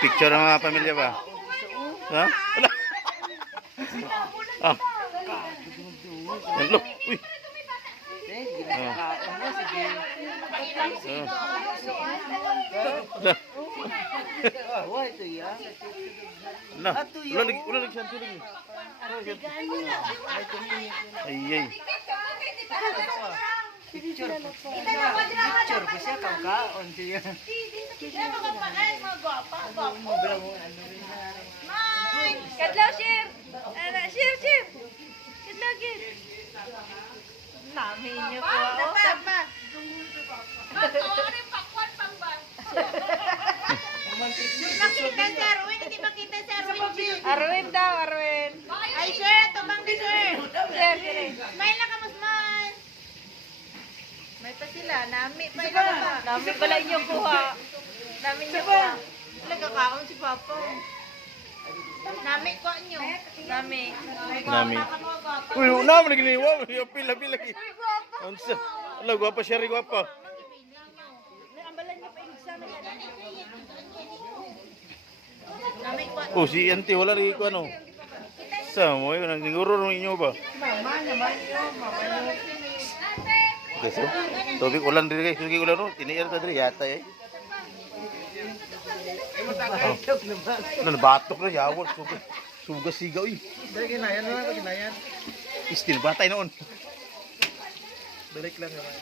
Picture ng mga pamilya ba? Ha? Wala. Ah. Hello. Uy. Nah, ulah lagi santu lagi. Ay. Picture ko siya kaon siya. Kadlaw share. Ana share. Kadlaw gid. Namin niyo po. Oh, tama. Ore pakwan pangba. Makita si Arwin, hindi makita si Arwin. Arwin daw, Arwin. Ay, sir, tumang di sir. Share. Smile na ka, musman. May pa sila, nami pa ila ba? Namin pala inyo kuha. Namin niyo kuha. Nagkakaon si Papa. Nami ko nyo. Nami. Nami. Uy, una mo lagi ni wow, pila lagi. Unsa? Ala, guwapa siya, guwapa. Nami ko. Oh, si auntie wala rin ko ano. Sa mo yun, nanginguro ninyo ba? Okay, so, tubig ulan din guys, tubig ulan no, tiniir ta diri yata eh. Batok na yawol, sugas sigaw eh. Dali kinayan na ako, kinayan. Istil batay noon. Balik lang naman.